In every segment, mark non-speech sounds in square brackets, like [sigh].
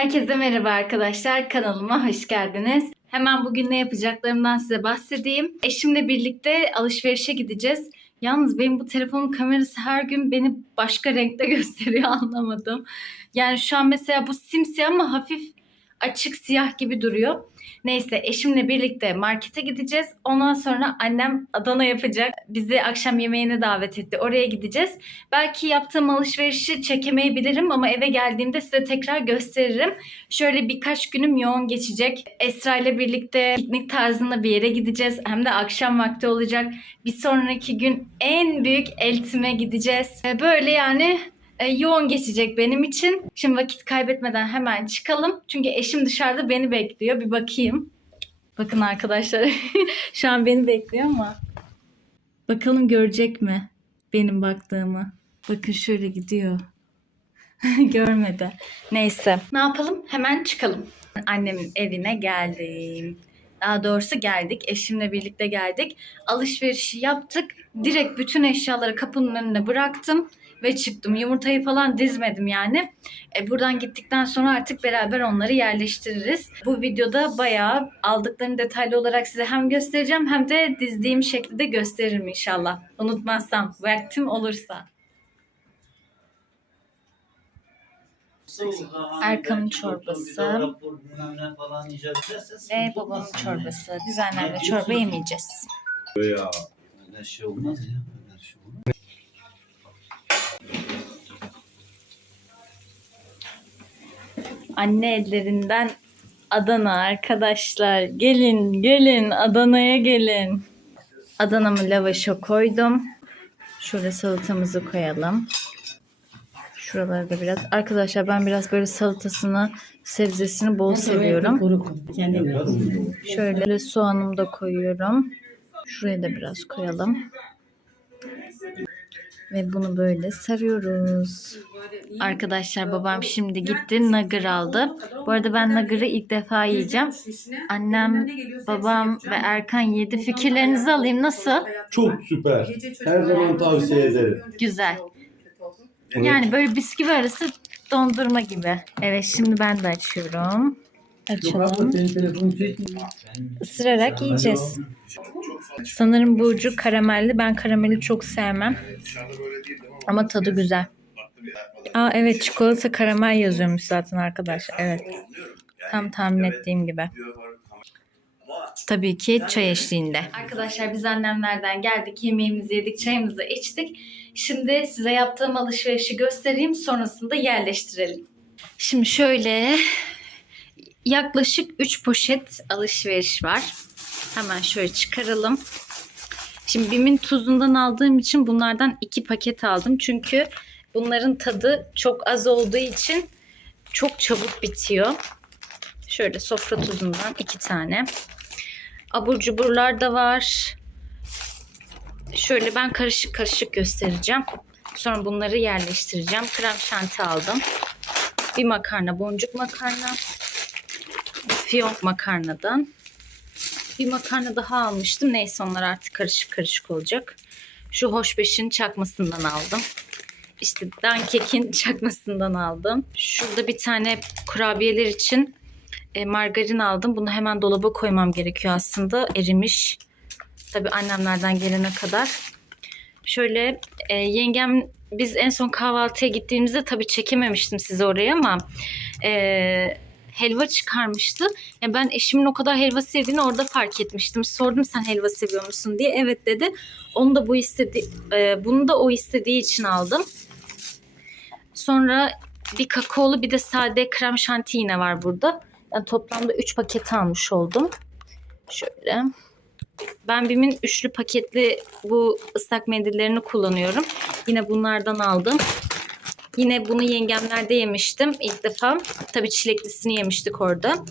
Herkese merhaba arkadaşlar. Kanalıma hoş geldiniz. Hemen bugün ne yapacaklarımdan size bahsedeyim. Eşimle birlikte alışverişe gideceğiz. Yalnız benim bu telefonun kamerası her gün beni başka renkte [laughs] gösteriyor anlamadım. Yani şu an mesela bu simsiyah ama hafif açık siyah gibi duruyor. Neyse eşimle birlikte markete gideceğiz. Ondan sonra annem Adana yapacak. Bizi akşam yemeğine davet etti. Oraya gideceğiz. Belki yaptığım alışverişi çekemeyebilirim ama eve geldiğimde size tekrar gösteririm. Şöyle birkaç günüm yoğun geçecek. Esra ile birlikte piknik tarzında bir yere gideceğiz. Hem de akşam vakti olacak. Bir sonraki gün en büyük eltime gideceğiz. Ee, Böyle yani e, yoğun geçecek benim için. Şimdi vakit kaybetmeden hemen çıkalım. Çünkü eşim dışarıda beni bekliyor. Bir bakayım. Bakın arkadaşlar. [laughs] Şu an beni bekliyor ama. Bakalım görecek mi benim baktığımı? Bakın şöyle gidiyor. [laughs] Görmedi. Neyse. Ne yapalım? Hemen çıkalım. Annemin evine geldim. Daha doğrusu geldik. Eşimle birlikte geldik. Alışverişi yaptık. Direkt bütün eşyaları kapının önüne bıraktım ve çıktım. Yumurtayı falan dizmedim yani. E, buradan gittikten sonra artık beraber onları yerleştiririz. Bu videoda bayağı aldıklarını detaylı olarak size hem göstereceğim hem de dizdiğim şekilde gösteririm inşallah. Unutmazsam, vaktim olursa. Erkan'ın çorbası. Ve babamın çorbası. Biz annemle çorba yemeyeceğiz. Ya. Öyle şey olmaz ya. Öyle şey olmaz. Anne ellerinden Adana arkadaşlar. Gelin gelin Adana'ya gelin. Adana'mı lavaşa koydum. Şöyle salatamızı koyalım. Şuralarda da biraz. Arkadaşlar ben biraz böyle salatasını, sebzesini bol seviyorum. Şöyle soğanımı da koyuyorum. Şuraya da biraz koyalım. Ve bunu böyle sarıyoruz. Arkadaşlar babam şimdi gitti nugger aldı. Bu arada ben nugger'ı ilk defa yiyeceğim. Annem, babam ve Erkan yedi. Fikirlerinizi alayım. Nasıl? Çok süper. Her zaman tavsiye ederim. Güzel. Yani böyle bisküvi arası dondurma gibi. Evet şimdi ben de açıyorum. Açalım. Isırarak yiyeceğiz. Sanırım bu ucu karamelli. Ben karameli çok sevmem. Ama tadı güzel. Aa evet çikolata karamel yazıyormuş zaten arkadaşlar. Evet. Tam tahmin ettiğim gibi. Tabii ki çay eşliğinde. Arkadaşlar biz annemlerden geldik. Yemeğimizi yedik, çayımızı içtik. Şimdi size yaptığım alışverişi göstereyim. Sonrasında yerleştirelim. Şimdi şöyle yaklaşık 3 poşet alışveriş var. Hemen şöyle çıkaralım. Şimdi Bim'in tuzundan aldığım için bunlardan 2 paket aldım. Çünkü bunların tadı çok az olduğu için çok çabuk bitiyor. Şöyle sofra tuzundan 2 tane. Abur cuburlar da var. Şöyle ben karışık karışık göstereceğim. Sonra bunları yerleştireceğim. Krem şanti aldım. Bir makarna, boncuk makarna. Fiyonk makarnadan. Bir makarna daha almıştım. Neyse onlar artık karışık karışık olacak. Şu hoşbeşin çakmasından aldım. İşte dankekin [laughs] çakmasından aldım. Şurada bir tane kurabiyeler için e, margarin aldım. Bunu hemen dolaba koymam gerekiyor aslında. Erimiş. Tabii annemlerden gelene kadar. Şöyle e, yengem biz en son kahvaltıya gittiğimizde tabii çekememiştim size oraya ama e, helva çıkarmıştı. Yani ben eşimin o kadar helva sevdiğini orada fark etmiştim. Sordum sen helva seviyor musun diye. Evet dedi. Onu da bu istedi e, bunu da o istediği için aldım. Sonra bir kakaolu bir de sade krem şanti yine var burada. Yani toplamda 3 paket almış oldum. Şöyle. Ben Bim'in üçlü paketli bu ıslak mendillerini kullanıyorum. Yine bunlardan aldım. Yine bunu yengemlerde yemiştim ilk defa. Tabii çileklisini yemiştik orada.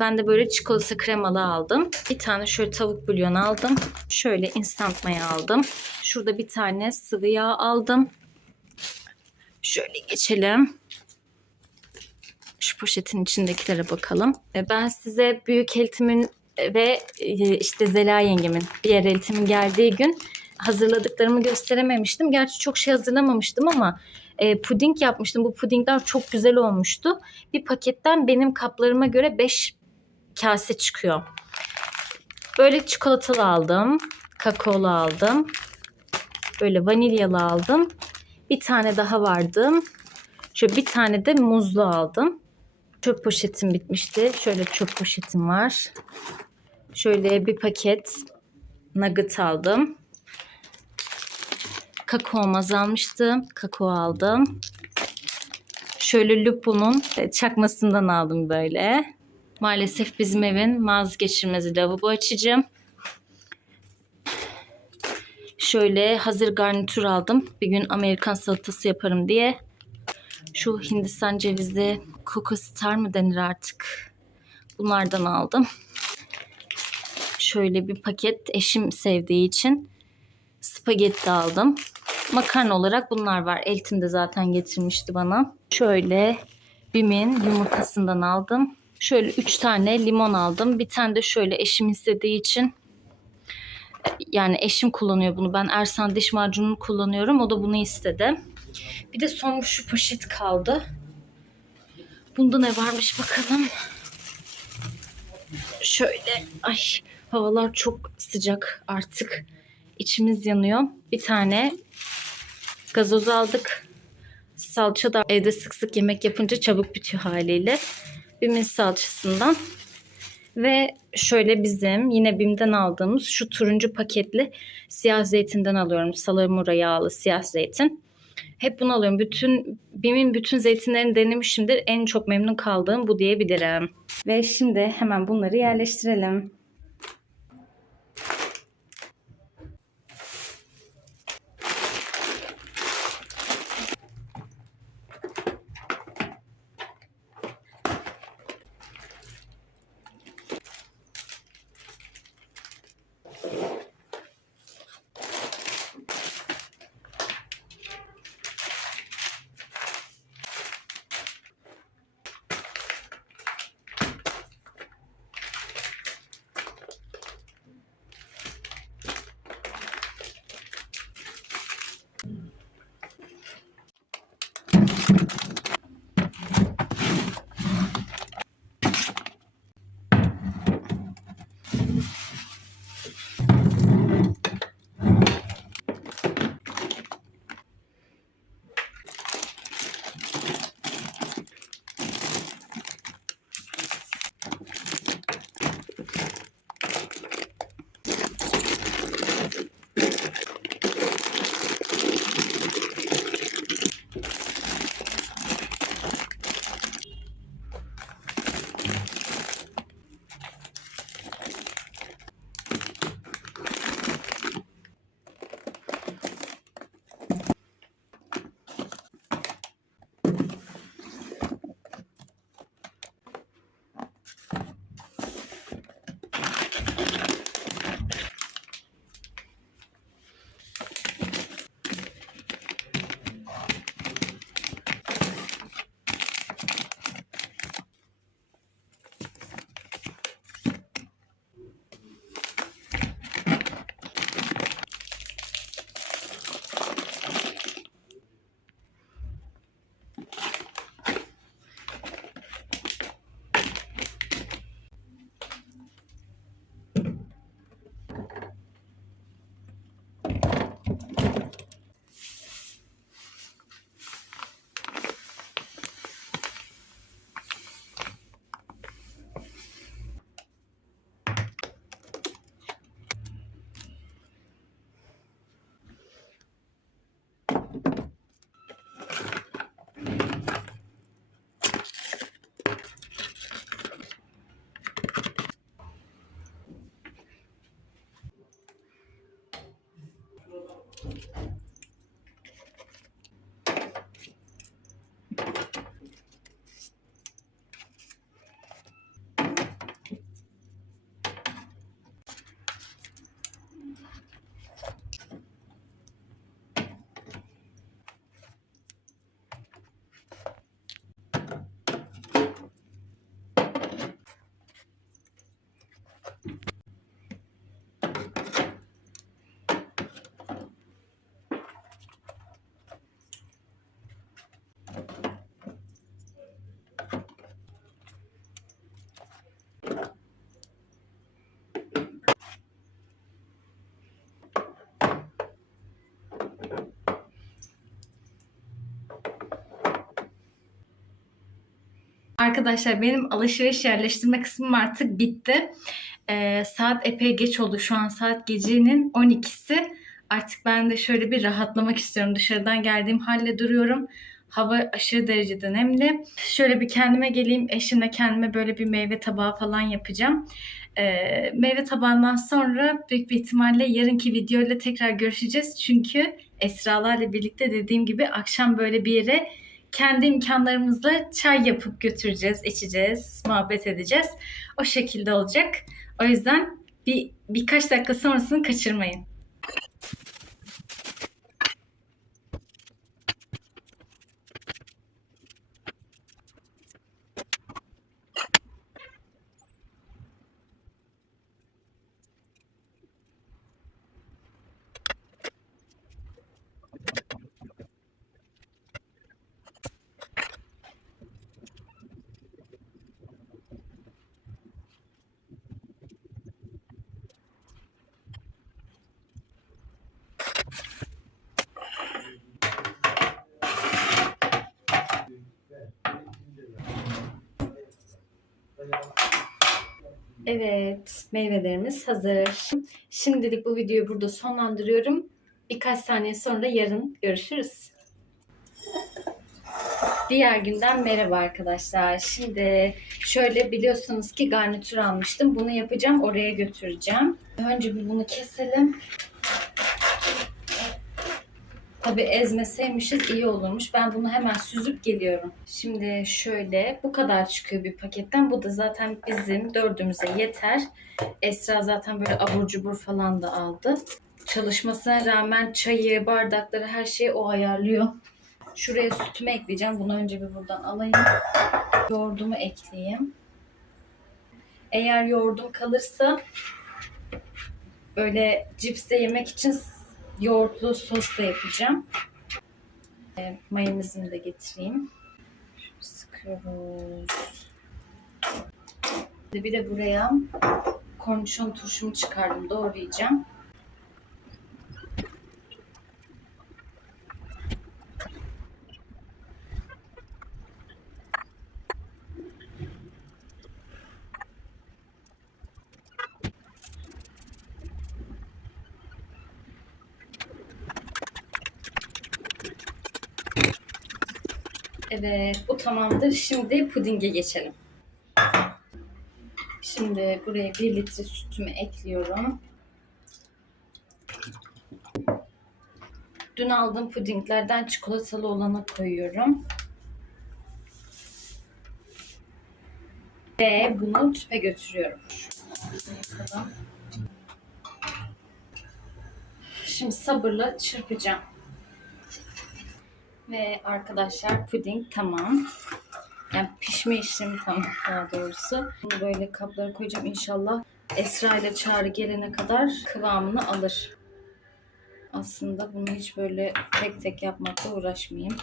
Ben de böyle çikolata kremalı aldım. Bir tane şöyle tavuk bulyon aldım. Şöyle instant maya aldım. Şurada bir tane sıvı yağ aldım. Şöyle geçelim. Şu poşetin içindekilere bakalım. E, Ben size büyük eltimin ve e, işte Zela yengemin diğer eltimin geldiği gün hazırladıklarımı gösterememiştim. Gerçi çok şey hazırlamamıştım ama e, puding yapmıştım. Bu pudingler çok güzel olmuştu. Bir paketten benim kaplarıma göre 5 kase çıkıyor. Böyle çikolatalı aldım. Kakaolu aldım. Böyle vanilyalı aldım. Bir tane daha vardı. Şöyle bir tane de muzlu aldım. Çöp poşetim bitmişti. Şöyle çöp poşetim var. Şöyle bir paket nugget aldım. Kakao azalmıştı. Kakao aldım. Şöyle Lupo'nun çakmasından aldım böyle. Maalesef bizim evin vazgeçilmezi lavabo açacağım. Şöyle hazır garnitür aldım. Bir gün Amerikan salatası yaparım diye. Şu Hindistan cevizi Coco Star mı denir artık? Bunlardan aldım. Şöyle bir paket eşim sevdiği için spagetti aldım. Makarna olarak bunlar var. Eltim de zaten getirmişti bana. Şöyle Bim'in yumurtasından aldım. Şöyle 3 tane limon aldım. Bir tane de şöyle eşim istediği için yani eşim kullanıyor bunu. Ben Ersan diş macununu kullanıyorum. O da bunu istedi. Bir de son şu poşet kaldı. Bunda ne varmış bakalım. Şöyle ay havalar çok sıcak artık. İçimiz yanıyor. Bir tane gazoz aldık. Salça da evde sık sık yemek yapınca çabuk bitiyor haliyle. Bimin salçasından. Ve şöyle bizim yine BİM'den aldığımız şu turuncu paketli siyah zeytinden alıyorum. Salamura yağlı siyah zeytin. Hep bunu alıyorum. Bütün BİM'in bütün zeytinlerini denemişimdir. En çok memnun kaldığım bu diyebilirim. Ve şimdi hemen bunları yerleştirelim. Arkadaşlar benim alışveriş yerleştirme kısmım artık bitti. Ee, saat epey geç oldu. Şu an saat gecenin 12'si. Artık ben de şöyle bir rahatlamak istiyorum. Dışarıdan geldiğim halde duruyorum. Hava aşırı derecede nemli. Şöyle bir kendime geleyim. Eşimle kendime böyle bir meyve tabağı falan yapacağım. Ee, meyve tabağından sonra büyük bir ihtimalle yarınki videoyla tekrar görüşeceğiz. Çünkü Esralarla birlikte dediğim gibi akşam böyle bir yere kendi imkanlarımızla çay yapıp götüreceğiz, içeceğiz, muhabbet edeceğiz. O şekilde olacak. O yüzden bir birkaç dakika sonrasını kaçırmayın. Evet, meyvelerimiz hazır. Şimdilik bu videoyu burada sonlandırıyorum. Birkaç saniye sonra yarın görüşürüz. Diğer günden merhaba arkadaşlar. Şimdi şöyle biliyorsunuz ki garnitür almıştım. Bunu yapacağım, oraya götüreceğim. Önce bir bunu keselim. Tabii ezmeseymişiz iyi olurmuş. Ben bunu hemen süzüp geliyorum. Şimdi şöyle bu kadar çıkıyor bir paketten. Bu da zaten bizim dördümüze yeter. Esra zaten böyle abur cubur falan da aldı. Çalışmasına rağmen çayı, bardakları her şeyi o ayarlıyor. Şuraya sütümü ekleyeceğim. Bunu önce bir buradan alayım. Yoğurdumu ekleyeyim. Eğer yoğurdum kalırsa böyle cipste yemek için yoğurtlu sos da yapacağım. E, mayonezimi de getireyim. Şöyle sıkıyoruz. Bir de buraya kornişon turşumu çıkardım. Doğrayacağım. Evet, bu tamamdır. Şimdi pudinge geçelim. Şimdi buraya 1 litre sütümü ekliyorum. Dün aldığım pudinglerden çikolatalı olana koyuyorum. Ve bunu tüpe götürüyorum. Şimdi sabırla çırpacağım. Ve arkadaşlar puding tamam. Yani pişme işlemi tamam daha doğrusu. Bunu böyle kaplara koyacağım inşallah. Esra ile Çağrı gelene kadar kıvamını alır. Aslında bunu hiç böyle tek tek yapmakla uğraşmayayım.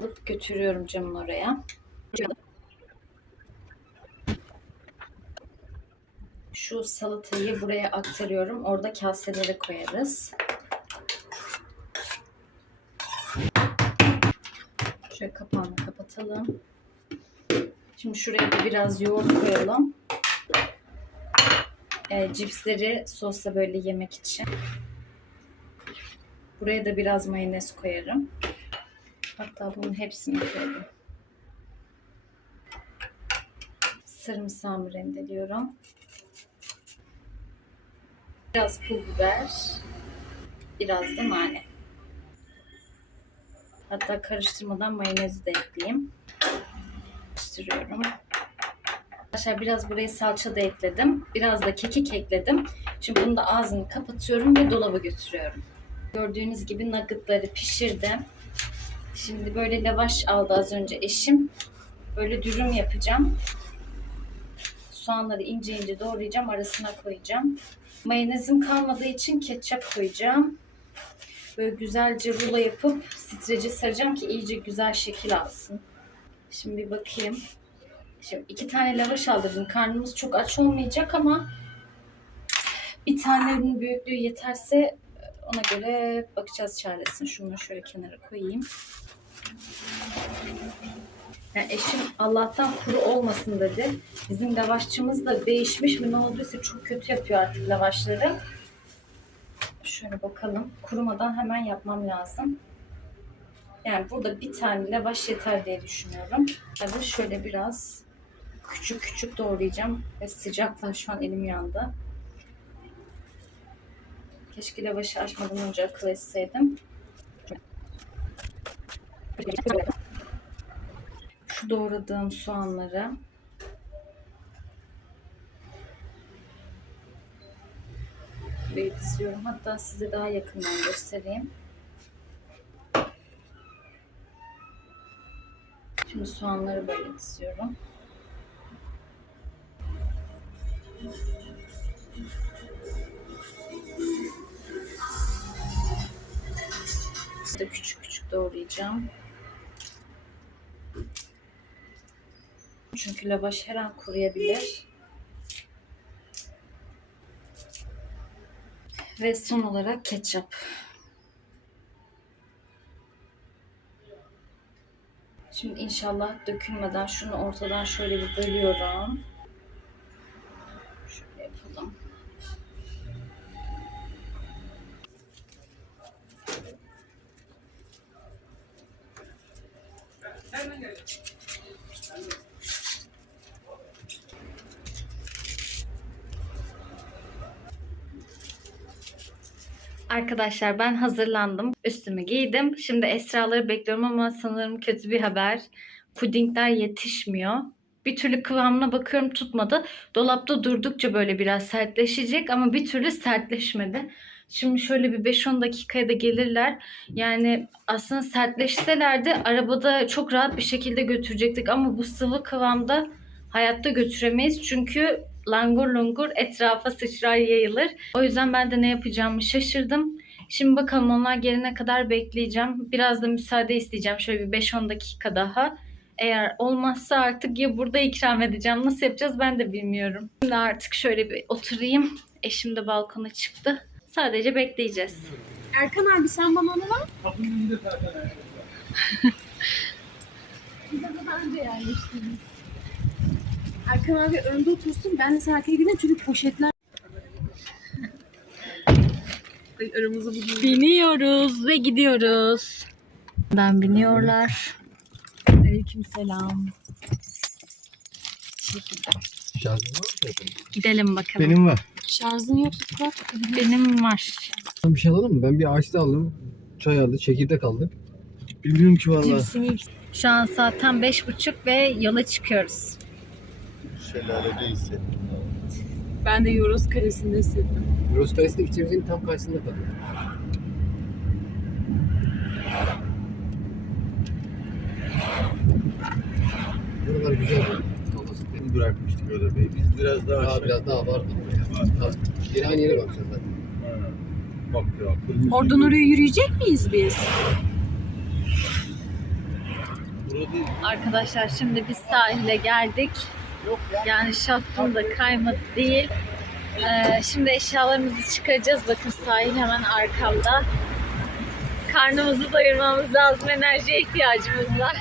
Alıp götürüyorum camın oraya. Şu salatayı buraya aktarıyorum. Orada kaselere koyarız. Şöyle kapağını kapatalım. Şimdi şuraya da biraz yoğurt koyalım. Ee, cipsleri sosla böyle yemek için. Buraya da biraz mayonez koyarım. Hatta bunun hepsini koyalım. Sarımsağımı rendeliyorum. Biraz pul biber. Biraz da nane. Hatta karıştırmadan mayonezi de ekleyeyim. Karıştırıyorum. Arkadaşlar biraz buraya salça da ekledim. Biraz da kekik ekledim. Şimdi bunu da ağzını kapatıyorum ve dolaba götürüyorum. Gördüğünüz gibi nuggetları pişirdim. Şimdi böyle lavaş aldı az önce eşim. Böyle dürüm yapacağım. Soğanları ince ince doğrayacağım. Arasına koyacağım. Mayonezim kalmadığı için ketçap koyacağım. Böyle güzelce rulo yapıp strece saracağım ki iyice güzel şekil alsın. Şimdi bir bakayım. Şimdi iki tane lavaş aldırdım. Karnımız çok aç olmayacak ama bir tanenin büyüklüğü yeterse ona göre bakacağız çaresine. Şunu şöyle kenara koyayım. Yani eşim Allah'tan kuru olmasın dedi. Bizim lavaşçımız da değişmiş mi ne olduysa çok kötü yapıyor artık lavaşları. Şöyle bakalım. Kurumadan hemen yapmam lazım. Yani burada bir tane lavaş yeter diye düşünüyorum. Hadi şöyle biraz küçük küçük doğrayacağım. Ve sıcaktan şu an elim yandı. Keşke lavaşı açmadan önce akıl etseydim. Şu doğradığım soğanları buraya diziyorum. Hatta size daha yakından göstereyim. Şimdi soğanları böyle diziyorum. Da küçük küçük doğrayacağım. Çünkü lavaş her an kuruyabilir. Ve son olarak ketçap. Şimdi inşallah dökülmeden şunu ortadan şöyle bir bölüyorum. Şöyle yapalım. Arkadaşlar ben hazırlandım. Üstümü giydim. Şimdi Esra'ları bekliyorum ama sanırım kötü bir haber. Pudingler yetişmiyor. Bir türlü kıvamına bakıyorum tutmadı. Dolapta durdukça böyle biraz sertleşecek ama bir türlü sertleşmedi. Şimdi şöyle bir 5-10 dakikaya da gelirler. Yani aslında sertleşselerdi arabada çok rahat bir şekilde götürecektik ama bu sıvı kıvamda hayatta götüremeyiz. Çünkü langur lungur etrafa sıçrar yayılır. O yüzden ben de ne yapacağımı şaşırdım. Şimdi bakalım onlar gelene kadar bekleyeceğim. Biraz da müsaade isteyeceğim şöyle bir 5-10 dakika daha. Eğer olmazsa artık ya burada ikram edeceğim. Nasıl yapacağız ben de bilmiyorum. Şimdi artık şöyle bir oturayım. Eşim de balkona çıktı. Sadece bekleyeceğiz. Erkan abi sen bana onu ver. Bize daha önce yerleştiniz. Erkan abi önde otursun. Ben de arkaya gideyim çünkü poşetler... Ay aramızı buluyor. Biniyoruz ve gidiyoruz. Ben biniyorlar. Aleyküm selam. Şarjın var mı? Gidelim bakalım. Benim var. Şarjın yoksa kulak Benim var. Bir şey alalım mı? Ben bir ice aldım. Çay aldı, çekirdek aldı. Bilmiyorum ki valla. cipsini Şu an zaten beş buçuk ve yola çıkıyoruz. Şelale değilse. Ben de Yoros karesinde hissettim. Rose Kalesi'nde gideceğimizin tam karşısında kalıyor. Buralar güzel. Bunu bırakmıştık öyle bey. Biz biraz daha Daha aşağı. biraz daha var. Daha- Yine aynı yere bakacağız zaten. Ha. Bak ya. kırmızı Oradan oraya yürüyecek miyiz biz? Burada değil. Arkadaşlar şimdi biz sahile geldik. Yani şaftım da kaymadı değil. Ee, şimdi eşyalarımızı çıkaracağız. Bakın sahil hemen arkamda. Karnımızı doyurmamız lazım. Enerjiye ihtiyacımız var.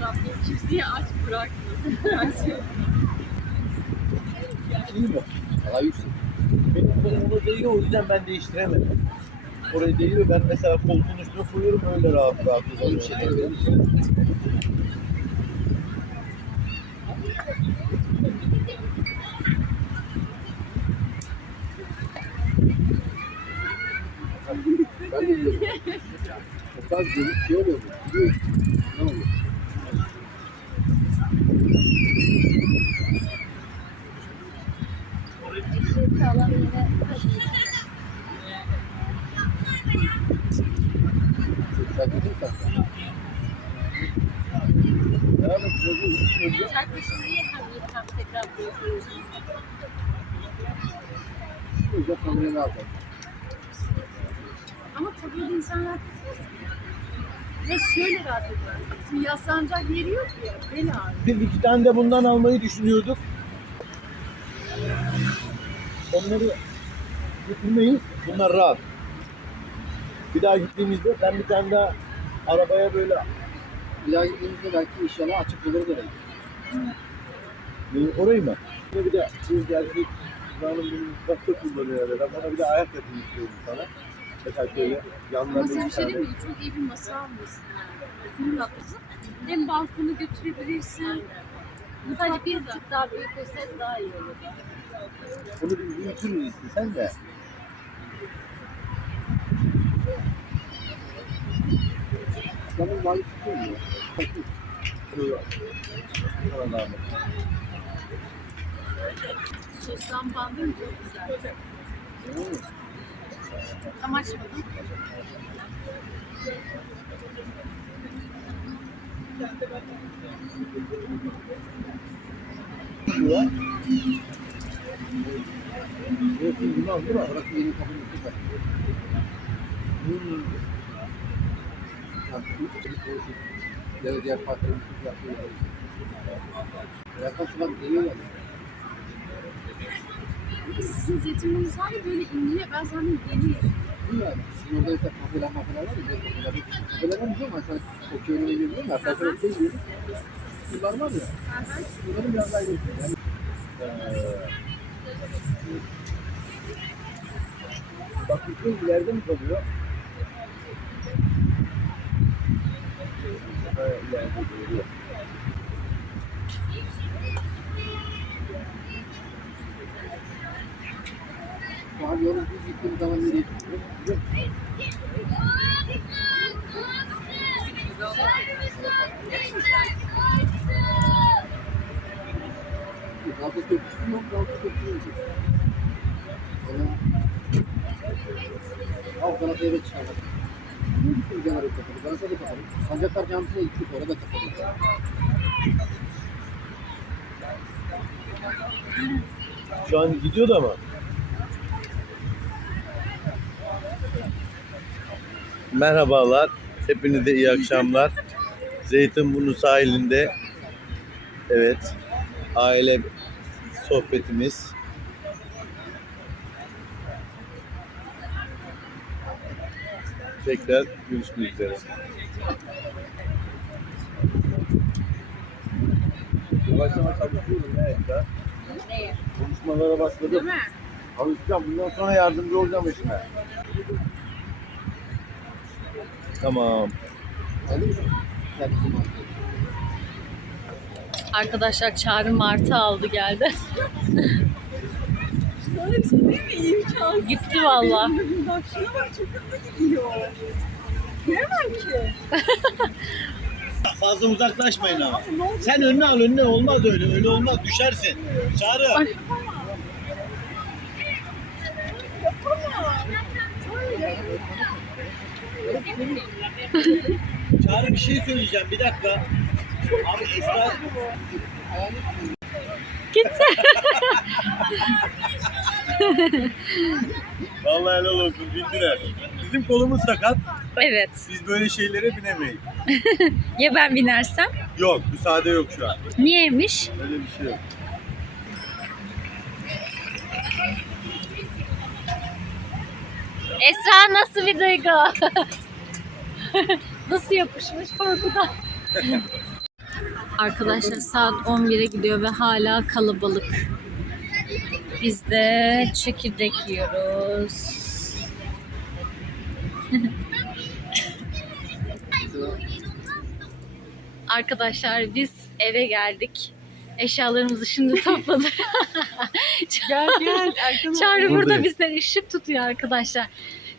Rabbim kimseye aç bırakmasın. İyi mi? Daha yüksek. Benim kolum orada değiyor o yüzden ben değiştiremedim. Oraya değiyor ben mesela koltuğun üstüne koyuyorum öyle rahat rahat uzanıyorum. misin? Ben de. Çok az gelip şey oluyor bu. Biliyor musun? Ne oluyor? Sağlam yere Sen gidin sen. Ya bak çocuğu önce Çarpı şimdi hem hem tekrar bırakıyoruz. Önce kamerayı alacağım. Ama tabii ki insanlar ve şöyle rahat ediyor. Şimdi yaslanacak yeri yok ya. Bel ağrıyor. Biz iki tane de bundan almayı düşünüyorduk. Onları götürmeyiz. Bunlar rahat. Bir daha gittiğimizde ben bir tane daha arabaya böyle Bir daha gittiğimizde belki inşallah açık buluruz orayı. e, orayı mı? Bir de bir de bu gerçek Hanım bunu mutfakta kullanıyor herhalde. Bana bir de ayak yapayım istiyorum sana. Mesela şöyle yanlarına sen bir şey değil mi? Çok iyi bir masa almışsın. Full rahatsın. Hem balkonu götürebilirsin. Sadece bir tık daha büyük olsaydı daha iyi olurdu. Bunu bir büyütürüz istesen de. İslam'ın vali tutuyor mu? Zahmet. Soslan bandım çok güzel. Ama açmadım. Var. Burası Yunan değil mi? Orası yeni kapının üstü var. Hmm. Yani üç bir konuşup ya da diğer böyle inliyor. Ben sandım geliyor. Yani? Sizin orada işte kafeler var ya. Kafeler, var? Ben sana okey önüne geliyorum ya. Kafeler şey Ee, ileride mi kalıyor? Ha, ileride şu an yolun düz gittiğim zaman nereye musun? Galata Köprüsü yok, Galata Köprüsü yok. Al Galata'ya da çıkardık. Şu an gidiyordu ama. Merhabalar. Hepinize iyi akşamlar. Zeytinburnu sahilinde evet aile sohbetimiz. Tekrar görüşmek üzere. Yavaş yavaş alışıyorum ya. Neye? Konuşmalara Değil başladım. mi? Alışacağım. Bundan sonra yardımcı olacağım işime. Tamam. Arkadaşlar Çağrı Martı aldı geldi. [laughs] Değil mi? İmkansız. Gitti valla. Bak şuna bak çok hızlı gidiyor. Bilemem ki. Fazla uzaklaşmayın ama. Sen önüne al önüne olmaz öyle. Öyle olmaz düşersin. Çağrı. Çağrı bir şey söyleyeceğim bir dakika. Abi Esra Gitti. [laughs] [laughs] Vallahi helal olsun bildiler. Bizim kolumuz sakat. Evet. Biz böyle şeylere binemeyiz. [laughs] Ya ben binersem? Yok müsaade yok şu an. Niyeymiş? Öyle bir şey yok. Esra nasıl bir duygu? [laughs] Nasıl yapışmış korkudan. Arkadaşlar saat 11'e gidiyor ve hala kalabalık. Biz de çekirdek yiyoruz. [laughs] Arkadaşlar biz eve geldik. Eşyalarımızı şimdi topladık. [laughs] Gel gel. Çağrı burada bize ışık tutuyor arkadaşlar.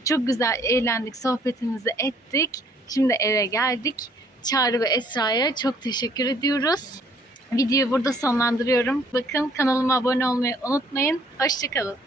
Çok güzel eğlendik, sohbetimizi ettik. Şimdi eve geldik. Çağrı ve Esra'ya çok teşekkür ediyoruz. Videoyu burada sonlandırıyorum. Bakın kanalıma abone olmayı unutmayın. Hoşçakalın.